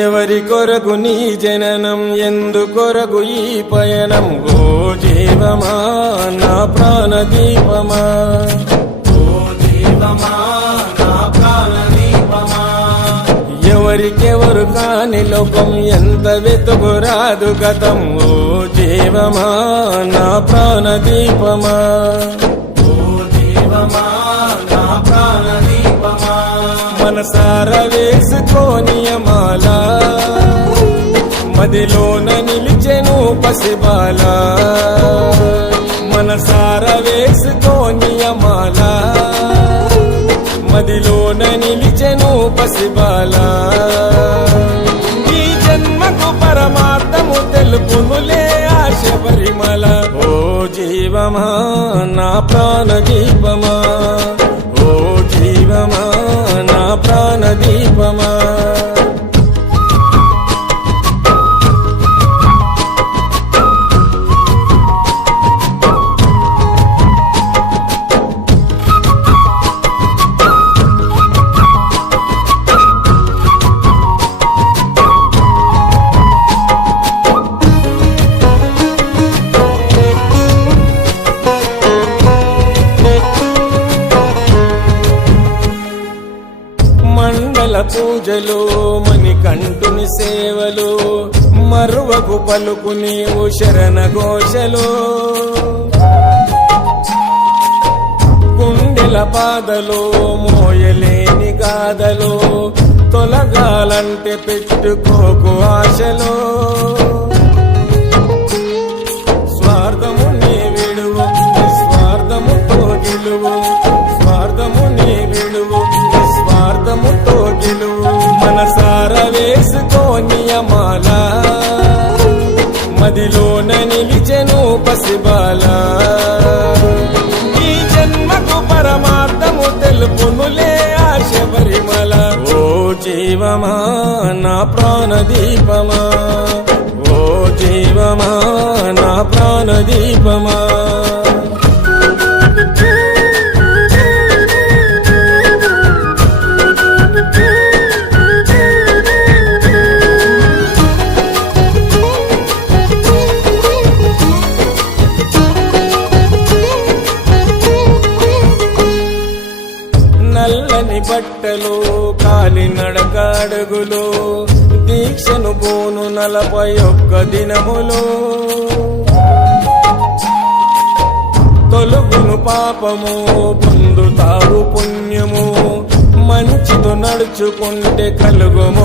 ఎవరి కొరకు నీ జననం, ఎందుకొరకు ఈ పయనం? ఓ జీవమా నా ప్రాణదీపమా, ఓ జీవమా నా ప్రాణదీపమా. ఎవరికెవరు కాని లోకం, ఎంత వెతుకురాదు గతం. ఓ జీవమా నా ప్రాణదీపమా, ఓ జీవమా నా ప్రాణదీపమా. మనసార వేసుకోనియమాల, మదిలోన నిలిచెను పసిబాల. మనసార వేసుకోనియమాల, మదిలోన నిలిచెను పసిబాల. ఈ జన్మకు పరమార్థము తెలుపునులే ఆశ పరిమళ. ఓ జీవమా నా ప్రాణదీపమా, ఓ జీవమా నా ప్రాణదీపమా. మండల పూజలు, మణికంఠుని సేవలు, మరువకు పలుకు నీవు శరణ ఘోషలు. గుండెల బాధలు, మోయలేని గాథలు, తొలగాలంటే పెట్టుకోకు ఆశలు. స్వార్థము నీ విడువు, నిస్వార్థముతో గెలువు. స్వార్థము నీ విడువు, నిస్వార్థముతో గెలువు. మనసార వేసుకోనియమాల, మదిలోన నిలిచెను పసిబాల. ఈ జన్మకు పరమార్థము తెలుపునులే ఆశ పరిమళ. ఓ జీవమా నా ప్రాణదీపమా, ఓ జీవమా నా ప్రాణదీపమా. నల్లని బట్టలు, కాలినడక అడుగులు, దీక్షను పోను 41 దినములు. తొలుగును పాపము, పొందుతావు పుణ్యము. మంచితో నడుచుకుంటే కలుగుము